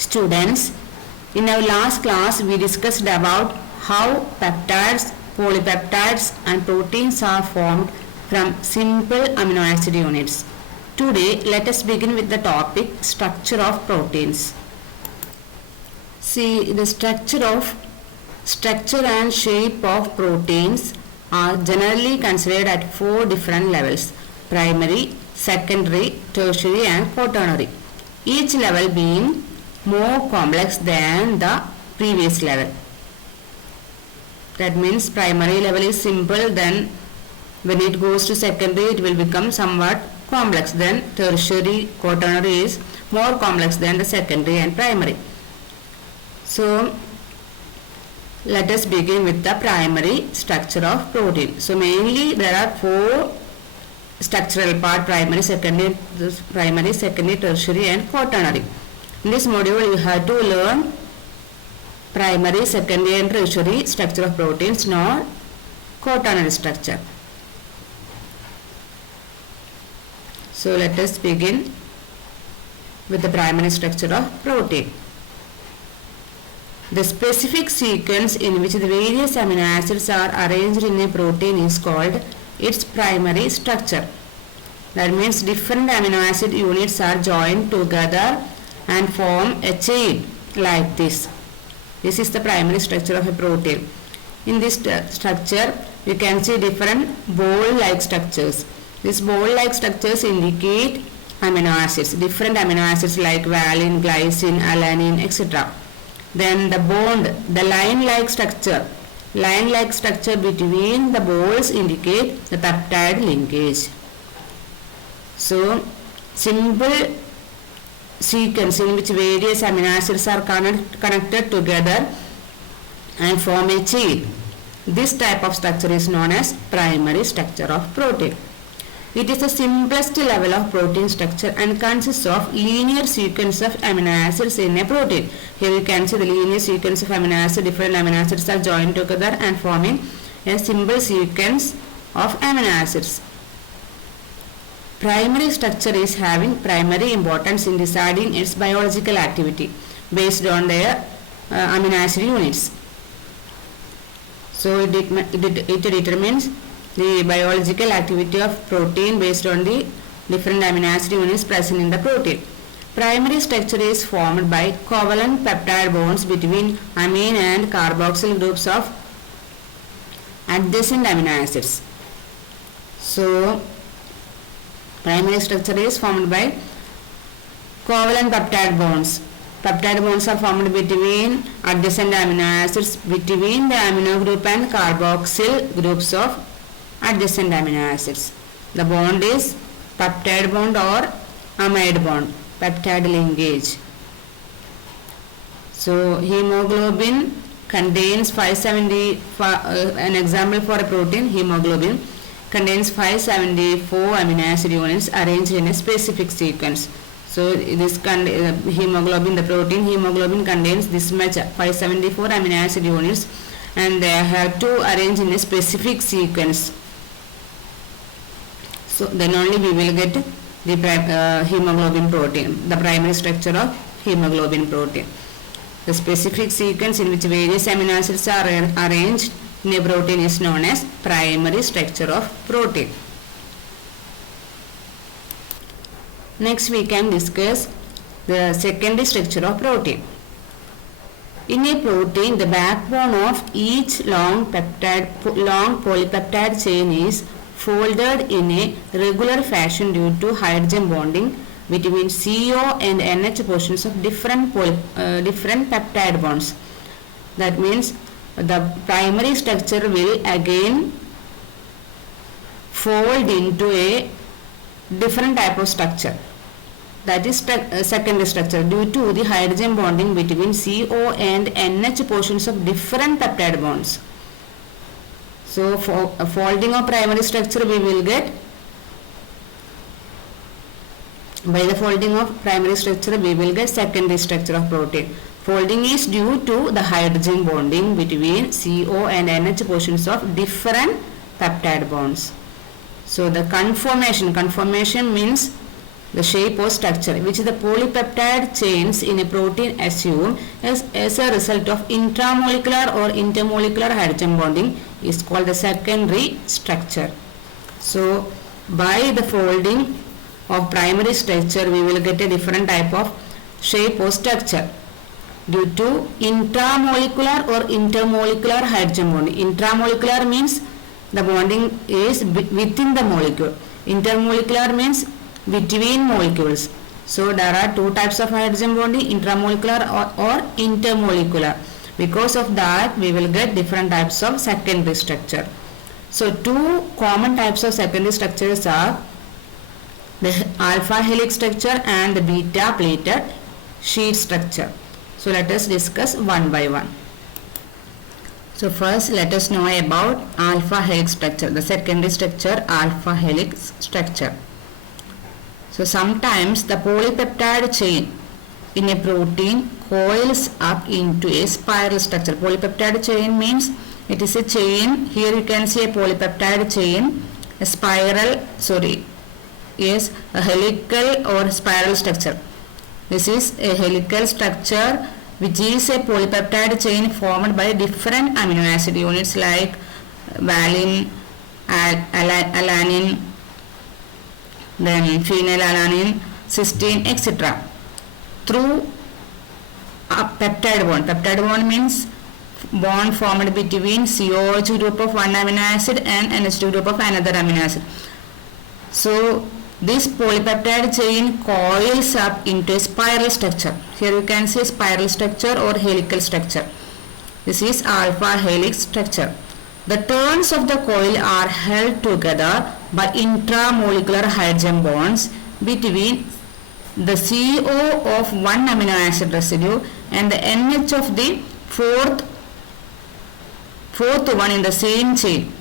Students, in our last class we discussed about how peptides, polypeptides and proteins are formed from simple amino acid units. Today let us begin with the topic structure of proteins. See, the structure and shape of proteins are generally considered at 4 different levels: primary, secondary, tertiary and quaternary, each level being more complex than the previous level. That means primary level is simple, then when it goes to secondary it will become somewhat complex, then tertiary, quaternary is more complex than the secondary and primary. So let us begin with the primary structure of protein. So mainly there are 4 structural part: primary, secondary, tertiary and quaternary. In this module you have to learn primary, secondary and tertiary structure of proteins, not quaternary structure. So let us begin with the primary structure of protein. The specific sequence in which the various amino acids are arranged in a protein is called its primary structure. That means different amino acid units are joined together and form a chain like this. This is the primary structure of a protein. In this structure you can see different ball-like structures. These ball-like structures indicate amino acids, different amino acids like valine, glycine, alanine, etc. Then the bond, the line-like structure between the balls indicate the peptide linkage. So simple sequence in which various amino acids are connected together and form a chain. This type of structure is known as primary structure of protein. It is the simplest level of protein structure and consists of linear sequence of amino acids in a protein. Here you can see the linear sequence of amino acids. Different amino acids are joined together and forming a simple sequence of amino acids. Primary structure is having primary importance in deciding its biological activity based on their amino acid units. So it determines the biological activity of protein based on the different amino acid units present in the protein. Primary structure is formed by covalent peptide bonds between amine and carboxyl groups of adjacent amino acids. So primary structure is formed by covalent peptide bonds. Peptide bonds are formed between adjacent amino acids between the amino group and carboxyl groups of adjacent amino acids. The bond is peptide bond or amide bond, peptide linkage. So hemoglobin contains 574, an example for a protein, hemoglobin contains 574 amino acid units arranged in a specific sequence. So this hemoglobin, the protein hemoglobin contains this much 574 amino acid units and they have to arrange in a specific sequence. So then only we will get the hemoglobin protein, the primary structure of hemoglobin protein. The specific sequence in which various amino acids are arranged in a protein is known as primary structure of protein. Next we can discuss the secondary structure of protein. In a protein, the backbone of each long polypeptide chain is folded in a regular fashion due to hydrogen bonding between CO and NH portions of different peptide bonds. That means the primary structure will again fold into a different type of structure. That is secondary structure due to the hydrogen bonding between CO and NH portions of different peptide bonds. So for folding of primary structure we will get, by the folding of primary structure we will get secondary structure of protein. Folding is due to the hydrogen bonding between CO and NH portions of different peptide bonds. So the conformation means the shape or structure which the polypeptide chains in a protein assume as a result of intramolecular or intermolecular hydrogen bonding is called the secondary structure. So by the folding of primary structure we will get a different type of shape or structure due to intramolecular or intermolecular hydrogen bonding. Intramolecular means the bonding is within the molecule. Intermolecular means between molecules. So there are two types of hydrogen bonding, intramolecular or intermolecular. Because of that we will get different types of secondary structure. So two common types of secondary structures are the alpha helix structure and the beta plated sheet structure. So let us discuss one by one. So first let us know about alpha helix structure, the secondary structure alpha helix structure. So sometimes the polypeptide chain in a protein coils up into a spiral structure. Polypeptide chain means it is a chain. Here you can see a polypeptide chain, a spiral, a helical or spiral structure. This is a helical structure which is a polypeptide chain formed by different amino acid units like valine, alanine, then phenylalanine, cysteine, etc. through a peptide bond. Peptide bond means bond formed between COOH group of one amino acid and NH2 group of another amino acid. So this polypeptide chain coils up into a spiral structure. Here you can see spiral structure or helical structure. This is alpha helix structure. The turns of the coil are held together by intramolecular hydrogen bonds between the CO of one amino acid residue and the NH of the fourth one in the same chain.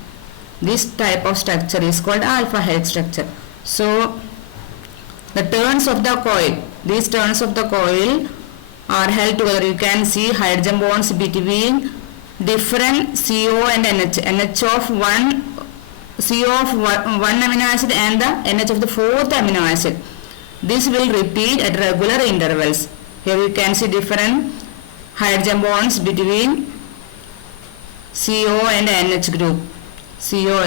This type of structure is called alpha helix structure. So the turns of the coil, these turns of the coil are held together. You can see hydrogen bonds between different CO and NH. NH of one, CO of one amino acid and the NH of the fourth amino acid. This will repeat at regular intervals. Here you can see different hydrogen bonds between CO and NH group. CO,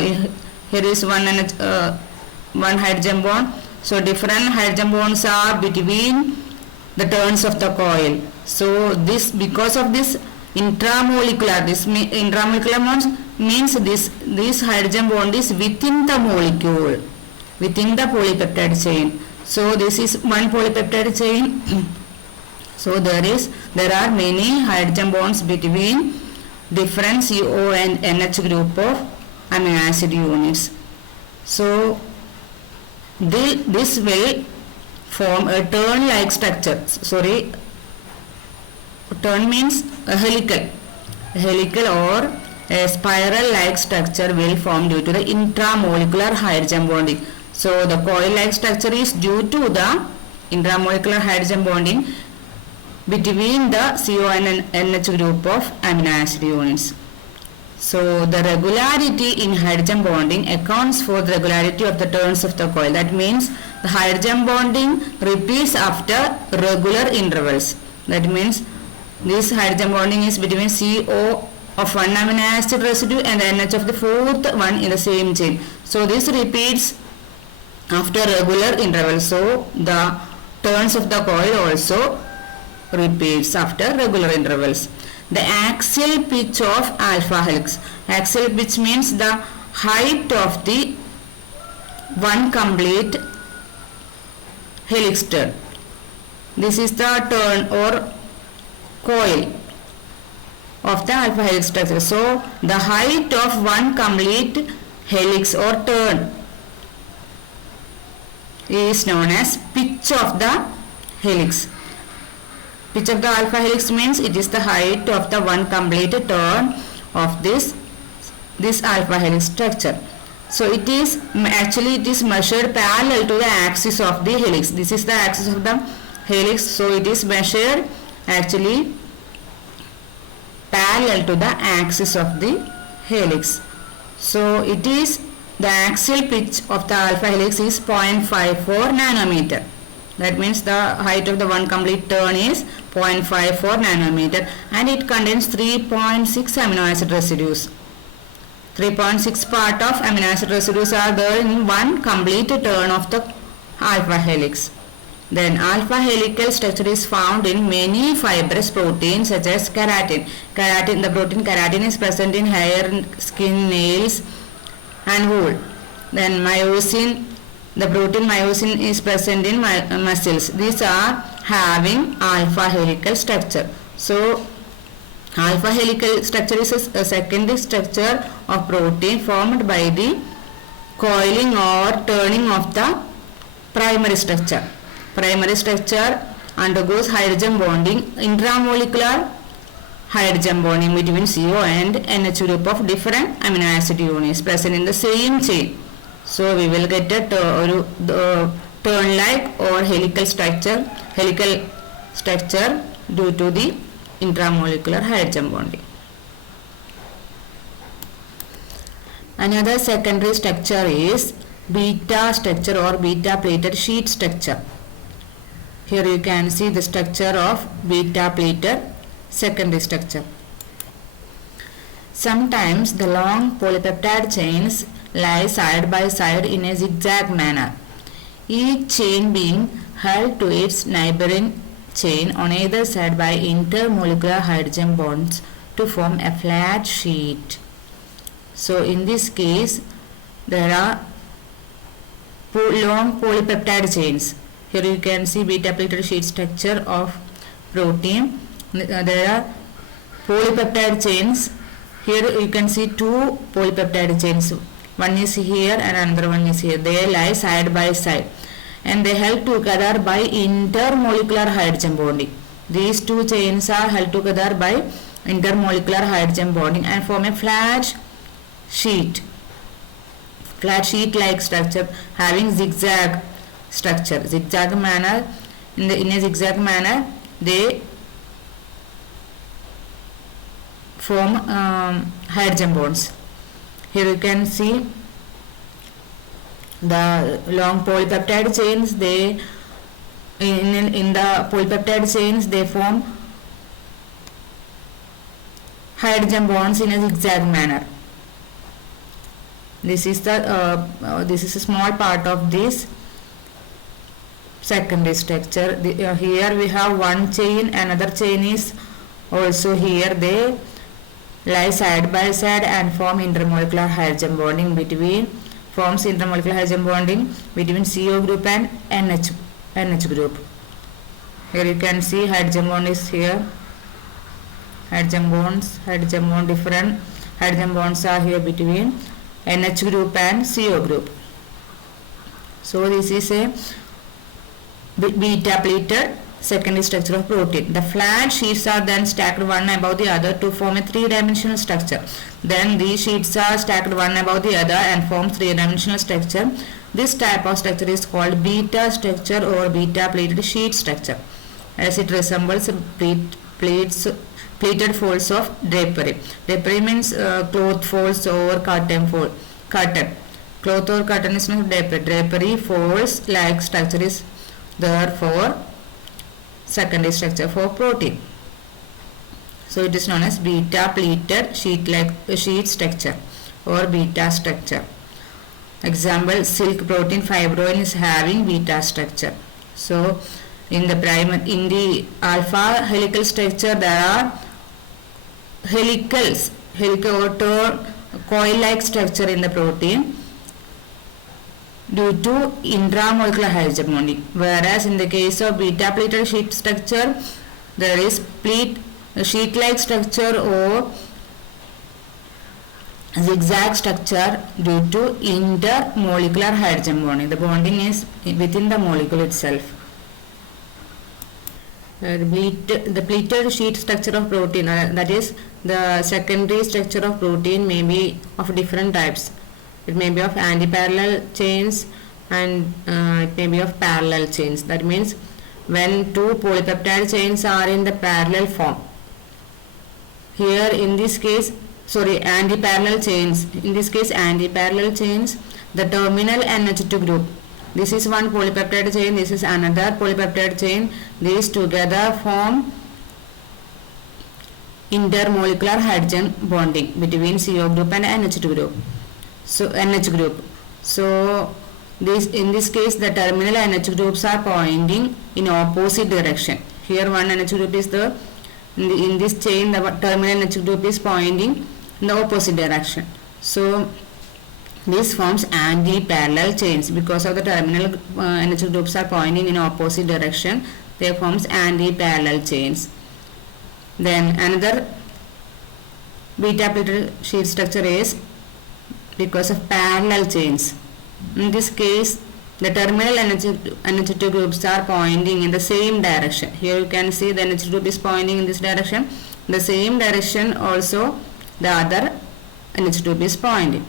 here is one hydrogen bond. So different hydrogen bonds are between the turns of the coil. So this, because of this intramolecular, intramolecular bonds means this hydrogen bond is within the molecule, within the polypeptide chain. So this is one polypeptide chain. So there are many hydrogen bonds between different CO and NH group of amino acid units. So this will form a turn-like structure. Turn means a helical or a spiral-like structure will form due to the intramolecular hydrogen bonding. So the coil-like structure is due to the intramolecular hydrogen bonding between the CO and NH group of amino acid units. So the regularity in hydrogen bonding accounts for the regularity of the turns of the coil. That means the hydrogen bonding repeats after regular intervals. That means this hydrogen bonding is between CO of one amino acid residue and the NH of the fourth one in the same chain. So this repeats after regular intervals. So the turns of the coil also repeats after regular intervals. The axial pitch of alpha helix. Axial pitch means the height of the one complete helix turn. This is the turn or coil of the alpha helix structure. So the height of one complete helix or turn is known as pitch of the helix. Pitch of the alpha helix means it is the height of the one complete turn of this alpha helix structure. So it is measured parallel to the axis of the helix. This is the axis of the helix. So it is measured actually parallel to the axis of the helix. So it is the axial pitch of the alpha helix is 0.54 nanometer. That means the height of the one complete turn is 0.54 nanometer, and it contains 3.6 amino acid residues. 3.6 part of amino acid residues are there in one complete turn of the alpha helix. Then alpha helical structure is found in many fibrous proteins such as keratin. The protein keratin is present in hair, skin, nails and wool. Then myosin, the protein myosin is present in muscles. These are having alpha helical structure. So alpha helical structure is a secondary structure of protein formed by the coiling or turning of the primary structure. Primary structure undergoes hydrogen bonding, intramolecular hydrogen bonding between CO and NH group of different amino acid units present in the same chain. So we will get a turn-like or helical structure due to the intramolecular hydrogen bonding. Another secondary structure is beta structure or beta plated sheet structure. Here you can see the structure of beta plated secondary structure. Sometimes the long polypeptide chains lie side by side in a zigzag manner, each chain being held to its neighboring chain on either side by intermolecular hydrogen bonds to form a flat sheet. So in this case there are long polypeptide chains. Here you can see beta plated sheet structure of protein. There are polypeptide chains. Here you can see two polypeptide chains. One is here and another one is here. They lie side by side and they held together by intermolecular hydrogen bonding. These two chains are held together by intermolecular hydrogen bonding and form a flat sheet like structure having zigzag structure. In a zigzag manner they form hydrogen bonds. Here you can see the long polypeptide chains. They in the polypeptide chains they form hydrogen bonds in a zigzag manner. This is a small part of this secondary structure. Here we have one chain, another chain is also here. They lie side by side and form intermolecular hydrogen bonding between CO group and NH group. Here you can see hydrogen bond is here. Hydrogen bonds, different hydrogen bonds are here between NH group and CO group. So this is a beta plated secondary structure of protein. The flat sheets are then stacked one above the other to form a three-dimensional structure. Then these sheets are stacked one above the other and form three-dimensional structure. This type of structure is called beta structure or beta plated sheet structure, as it resembles pleated folds of drapery. Drapery means cloth folds or curtain. Cloth or curtain is not drapery. Drapery folds like structure is there for secondary structure for protein. So it is known as beta pleated sheet structure or beta structure. Example, silk protein fibroin is having beta structure. So in the alpha helical structure there are helical or coil like structure in the protein due to intramolecular hydrogen bonding, whereas in the case of beta plated sheet structure there is sheet like structure or zigzag structure due to intermolecular hydrogen bonding. The bonding is within the molecule itself. The pleated sheet structure of protein, that is the secondary structure of protein, may be of different types. It may be of antiparallel chains and it may be of parallel chains. That means when two polypeptide chains are in the parallel form. Here in this case, antiparallel chains. In this case, antiparallel chains, the terminal NH2 group this is one polypeptide chain, this is another polypeptide chain. These together form intermolecular hydrogen bonding between CO group and NH2 group. So NH group. So in this case the terminal NH groups are pointing in opposite direction. Here one NH group is there. In this chain the terminal NH group is pointing in the opposite direction. So this forms anti-parallel chains because of the terminal NH groups are pointing in opposite direction. They forms anti-parallel chains. Then another beta plated sheet structure is because of parallel chains. In this case the terminal NH2 groups are pointing in the same direction. Here you can see the NH group is pointing in this direction. The same direction also the other NH group is pointing.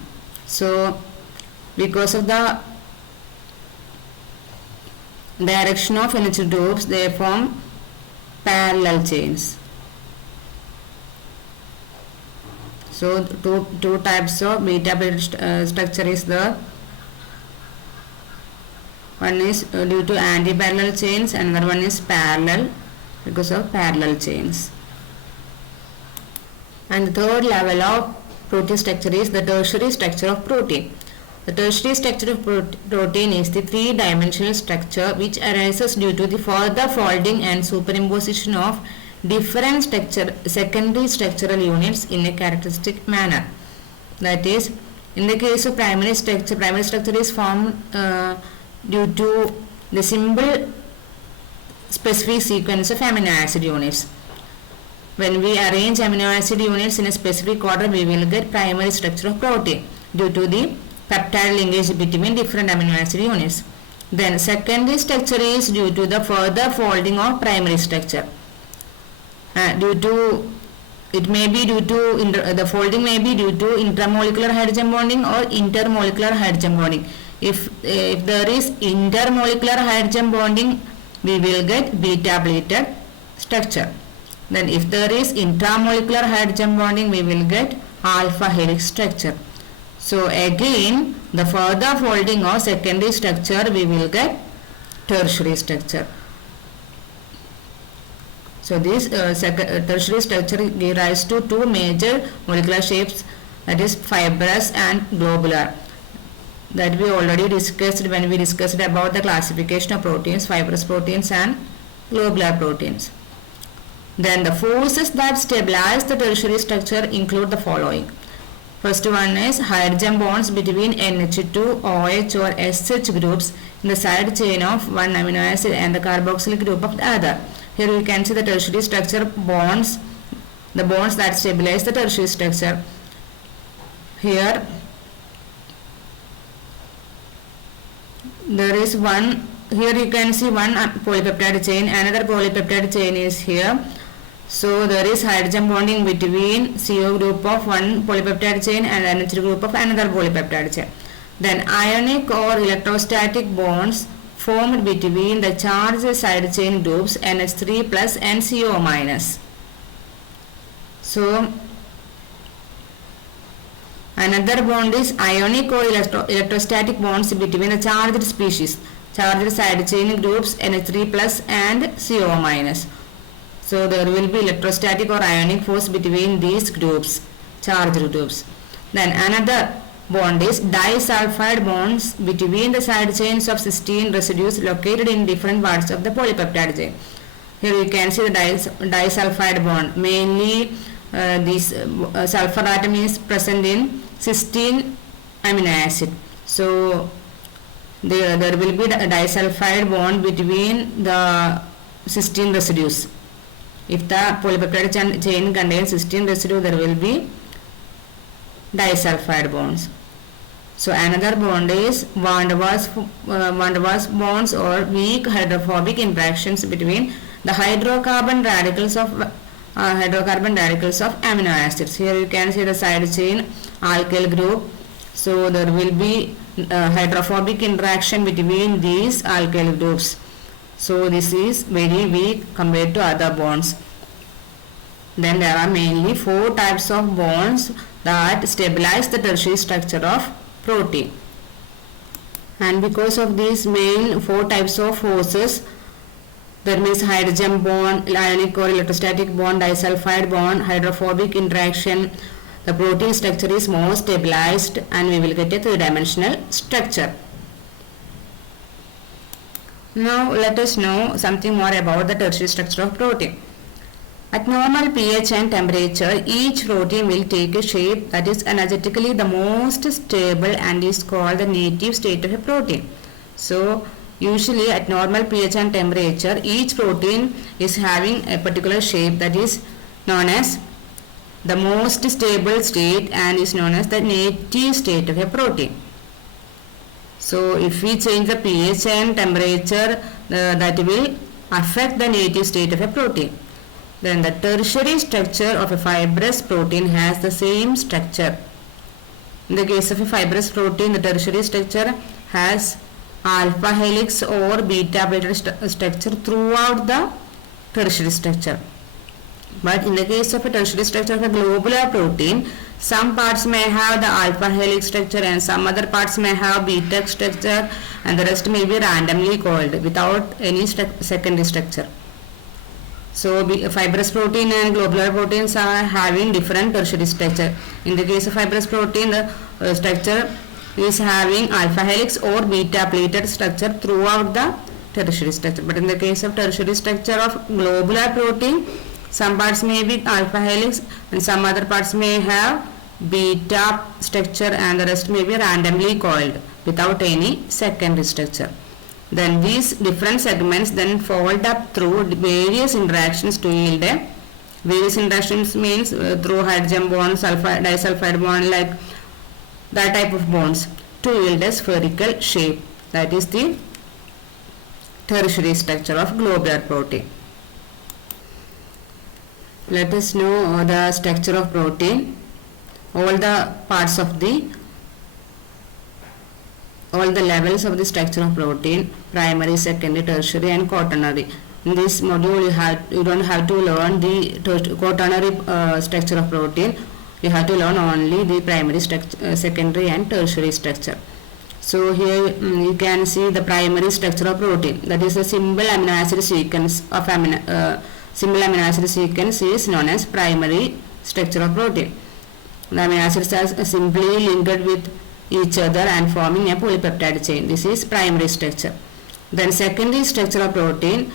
So because of the direction of NH groups they form parallel chains. So two types of beta plated structure is there. One is due to anti-parallel chains, another one is parallel because of parallel chains. And the third level of protein structure is the tertiary structure of protein. The tertiary structure of protein is the three-dimensional structure which arises due to the further folding and superimposition of different secondary structural units in a characteristic manner. That is, in the case of primary structure is formed due to the simple specific sequence of amino acid units. When we arrange amino acid units in a specific order, we will get primary structure of protein due to the peptide linkage between different amino acid units. Then secondary structure is due to the further folding of primary structure. The folding may be due to intramolecular hydrogen bonding or intermolecular hydrogen bonding. If there is intermolecular hydrogen bonding, we will get beta plated structure. Then if there is intramolecular hydrogen bonding, we will get alpha helix structure. So again, the further folding of secondary structure, we will get tertiary structure. So this tertiary structure gives rise to two major molecular shapes, that is fibrous and globular. That we already discussed when we discussed about the classification of proteins, fibrous proteins and globular proteins. Then the forces that stabilize the tertiary structure include the following. First one is hydrogen bonds between NH2, OH or SH groups in the side chain of one amino acid and the carboxylic group of the other. Here we can see the tertiary structure bonds, the bonds that stabilize the tertiary structure. Here there is one, here you can see one polypeptide chain, another polypeptide chain is here. So there is hydrogen bonding between CO group of one polypeptide chain and NH group of another polypeptide chain. Then ionic or electrostatic bonds formed between the charged side chain groups NH3 plus and CO minus. So another bond is ionic or electrostatic bonds between the charged species, charged side chain groups NH3 plus and CO minus. So there will be electrostatic or ionic force between these groups, charged groups. Then another bond is disulfide bonds between the side chains of cysteine residues located in different parts of the polypeptide chain. Here you can see the disulfide bond. Mainly this sulfur atom is present in cysteine amino acid. So there will be a disulfide bond between the cysteine residues. If the polypeptide chain contains cysteine residue, there will be disulfide bonds. So another bond is van der Waals bonds or weak hydrophobic interactions between the hydrocarbon radicals of amino acids. Here you can see the side chain alkyl group. So there will be hydrophobic interaction between these alkyl groups. So this is very weak compared to other bonds. Then there are mainly 4 types of bonds that stabilize the tertiary structure of protein. and because of these main four types of forces, that means hydrogen bond, ionic or electrostatic bond, disulfide bond, hydrophobic interaction, the protein structure is more stabilized and we will get a three-dimensional structure. Now let us know something more about the tertiary structure of protein. At normal pH and temperature, each protein will take a shape that is energetically the most stable and is called the native state of a protein. So usually at normal pH and temperature, each protein is having a particular shape that is known as the most stable state and is known as the native state of a protein. So if we change the pH and temperature, that will affect the native state of a protein. Then the tertiary structure of a fibrous protein has the same structure. In the case of a fibrous protein, the tertiary structure has alpha helix or beta plated structure throughout the tertiary structure. But in the case of a tertiary structure of a globular protein, some parts may have the alpha helix structure and some other parts may have beta structure, and the rest may be randomly coiled without any secondary structure. So fibrous protein and globular proteins are having different tertiary structure. In the case of fibrous protein, the structure is having alpha helix or beta plated structure throughout the tertiary structure. But in the case of tertiary structure of globular protein, some parts may be alpha helix and some other parts may have beta structure and the rest may be randomly coiled without any secondary structure. Then these different segments then fold up through various interactions to yield a various interactions means through hydrogen bonds, disulfide bond, like that type of bonds to yield a spherical shape. That is the tertiary structure of globular protein. Let us know the structure of protein, all the parts of all the levels of the structure of protein, primary, secondary, tertiary and quaternary. In this module you don't have to learn the quaternary structure of protein. You have to learn only the primary structure, secondary and tertiary structure. So here you can see the primary structure of protein, that is a simple amino acid sequence of simple amino acid sequence is known as primary structure of protein. The amino acids are simply linked with each other and forming a polypeptide chain. This is primary structure. Then secondary structure of protein,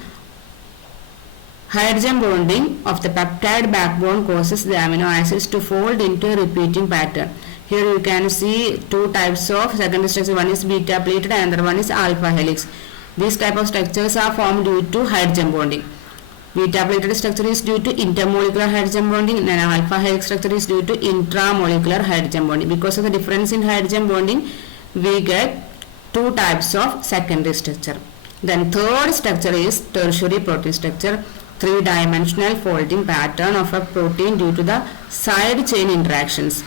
hydrogen bonding of the peptide backbone causes the amino acids to fold into a repeating pattern. Here you can see two types of secondary structure. One is beta plated and another one is alpha helix. These type of structures are formed due to hydrogen bonding. Beta plated structure is due to intermolecular hydrogen bonding and alpha helix structure is due to intramolecular hydrogen bonding. Because of the difference in hydrogen bonding, we get two types of secondary structure. Then third structure is tertiary protein structure, three-dimensional folding pattern of a protein due to the side chain interactions.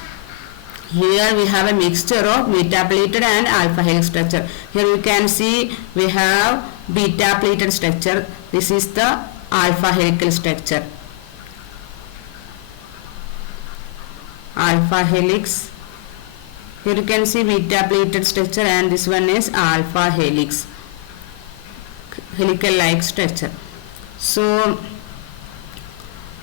Here we have a mixture of beta plated and alpha helix structure. Here you can see we have beta plated structure. This is the alpha helical structure. Alpha helix. Here you can see beta plated structure and this one is alpha helix, helical like structure. So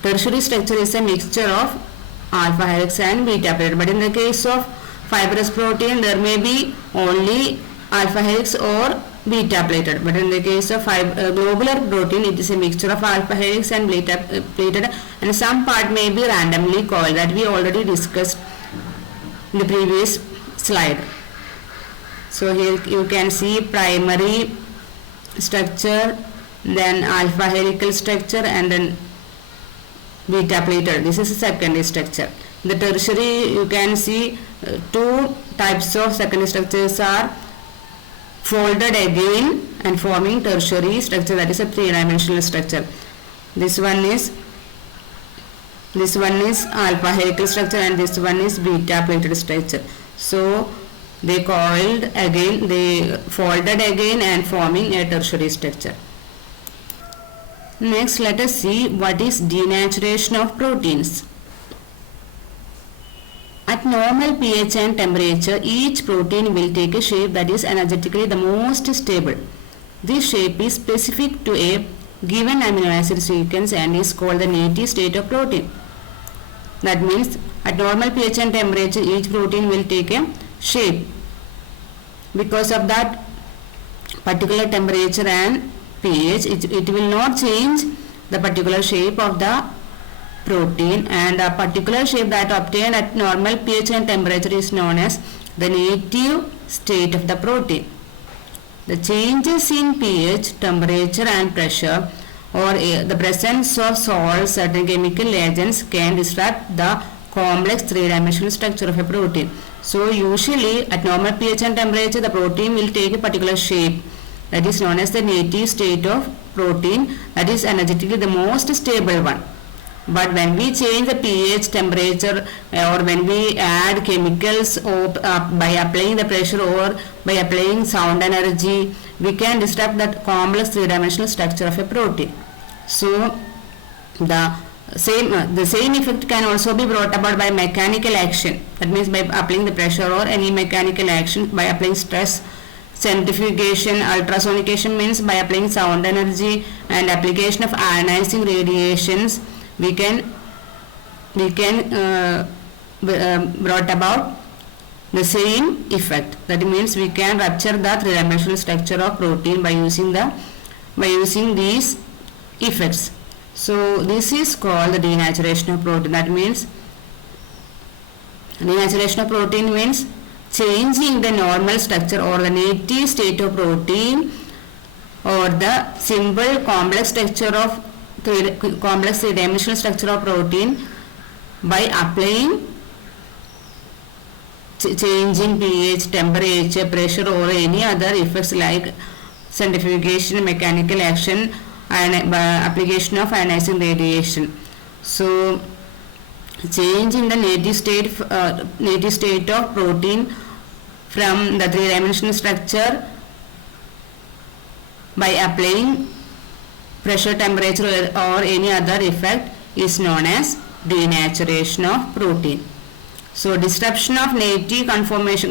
tertiary structure is a mixture of alpha helix and beta plated, but in the case of fibrous protein there may be only alpha helix or beta plated, but in the case of globular protein it is a mixture of alpha helix and beta plated, and some part may be randomly coiled, that we already discussed in the previous slide. So here you can see primary structure, then alpha helical structure and then beta plated. This is a secondary structure. The tertiary you can see two types of secondary structures are folded again and forming tertiary structure, that is a three-dimensional structure. This one is alpha helical structure and this one is beta plated structure. So they coiled again, they folded again and forming a tertiary structure. Next let us see what is denaturation of proteins. At At normal pH and temperature, each protein will take a shape that is energetically the most stable. This shape is specific to a given amino acid sequence and is called the native state of protein. That means at normal pH and temperature, each protein will take a shape. Because of that particular temperature and pH, it will not change the particular shape of the protein, and a particular shape that obtained at normal pH and temperature is known as the native state of the protein. The changes in pH, temperature and pressure, or the presence of salts, certain chemical agents can disrupt the complex three-dimensional structure of a protein. So usually at normal pH and temperature, the protein will take a particular shape that is known as the native state of protein, that is energetically the most stable one. But when we change the pH, temperature, or when we add chemicals, or by applying the pressure or by applying sound energy, we can disrupt that complex three-dimensional structure of a protein. So the same effect can also be brought about by mechanical action. That means by applying the pressure or any mechanical action, by applying stress. Centrifugation, ultrasonication means by applying sound energy, and application of ionizing radiations, we can brought about the same effect. That means we can rupture the three-dimensional structure of protein by using these effects. So this is called the denaturation of protein. That means denaturation of protein means changing the normal structure or the native state of protein or the simple complex structure of complex three-dimensional structure of protein by applying change in pH, temperature, pressure or any other effects like centrifugation, mechanical action, and application of ionizing radiation. So change in the native state of protein from the three-dimensional structure by applying pressure, temperature or any other effect is known as denaturation of protein. So disruption of native conformation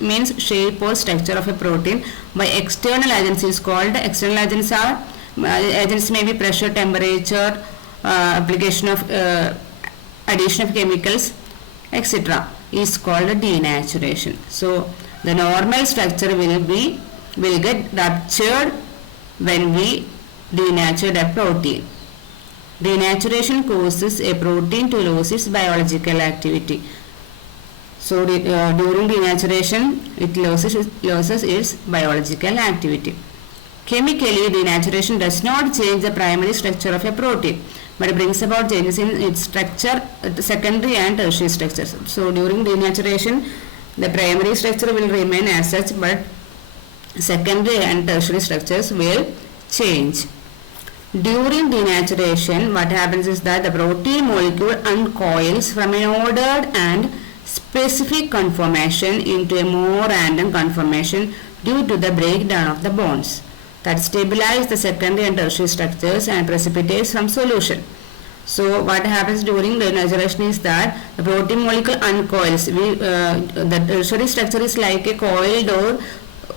means shape or structure of a protein by external agents is called. External agents may be pressure, temperature, application of addition of chemicals, etc. is called denaturation. So the normal structure will get ruptured when we denature a protein. Denaturation causes a protein to lose its biological activity. So during denaturation, it loses its biological activity. Chemically, denaturation does not change the primary structure of a protein, but it brings about changes in its structure, secondary and tertiary structures. So during denaturation, the primary structure will remain as such, but secondary and tertiary structures will change. During denaturation, what happens is that the protein molecule uncoils from an ordered and specific conformation into a more random conformation due to the breakdown of the bonds that stabilize the secondary and tertiary structures and precipitates from solution. So what happens during denaturation is that the protein molecule uncoils. The tertiary structure is like a coiled or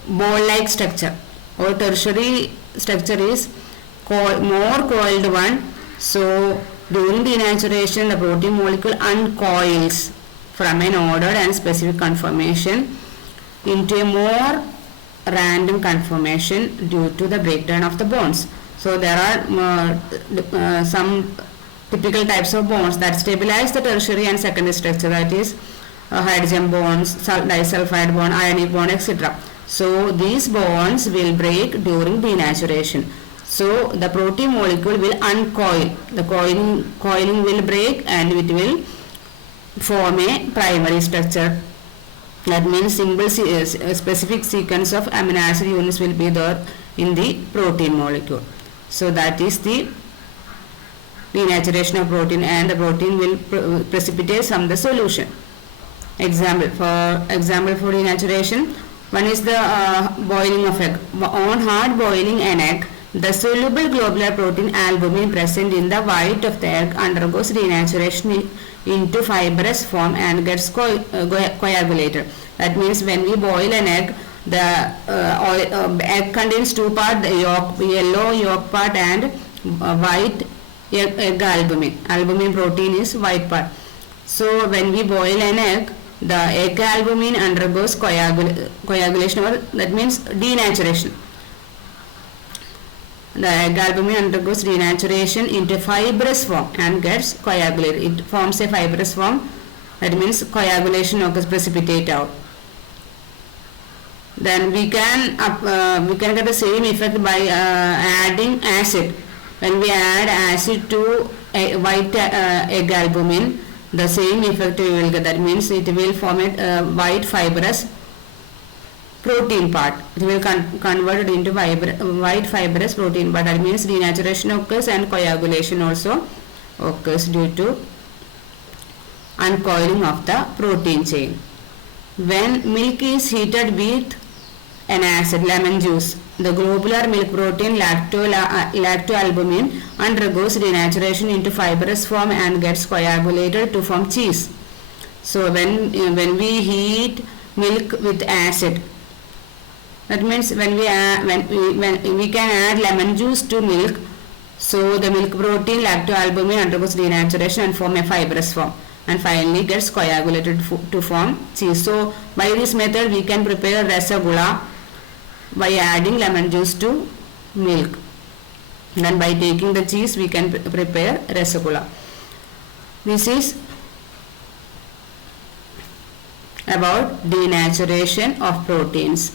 ball-like structure, or tertiary structure is more coiled one. So during denaturation, the protein molecule uncoils from an ordered and specific conformation into a more random conformation due to the breakdown of the bonds. So there are some typical types of bonds that stabilize the tertiary and secondary structure, that is hydrogen bonds, disulfide bond, ionic bond, etc. So these bonds will break during denaturation. So the protein molecule will uncoil. The coiling will break and it will form a primary structure. That means specific sequence of amino acid units will be there in the protein molecule. So that is the denaturation of protein, and the protein will precipitate from the solution. Example for denaturation. One is the boiling of egg. On hard boiling an egg, The soluble globular protein albumin present in the white of the egg undergoes denaturation into fibrous form and gets coagulated. That means when we boil an egg, the egg contains two parts, the yellow yolk part and white egg albumin. Albumin protein is white part. So when we boil an egg, the egg albumin undergoes coagulation, or that means denaturation. The egg albumin undergoes denaturation into fibrous form and gets coagulated. It forms a fibrous form. That means coagulation occurs, precipitate out. Then we can get the same effect by adding acid. When we add acid to a white egg albumin, the same effect we will get. That means it will form a white fibrous protein part. It will convert it into white fibrous protein part. That means denaturation occurs and coagulation also occurs due to uncoiling of the protein chain. When milk is heated with an acid, lemon juice, the globular milk protein lactoalbumin undergoes denaturation into fibrous form and gets coagulated to form cheese. So when we heat milk with acid, that means when we can add lemon juice to milk, so the milk protein lactoalbumin undergoes denaturation and form a fibrous form, and finally gets coagulated to form cheese. So by this method we can prepare rasagula by adding lemon juice to milk. Then by taking the cheese we can prepare rasagula. This is about denaturation of proteins.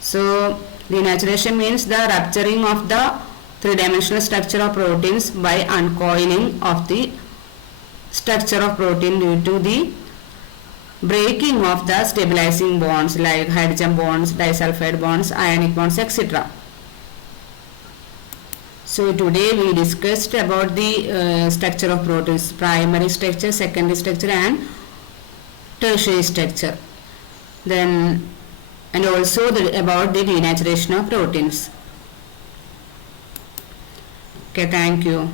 So denaturation means the rupturing of the three-dimensional structure of proteins by uncoiling of the structure of protein due to the breaking of the stabilizing bonds like hydrogen bonds, disulfide bonds, ionic bonds, etc. So today we discussed about the structure of proteins: primary structure, secondary structure and tertiary structure. Then and also about the denaturation of proteins. Okay, thank you.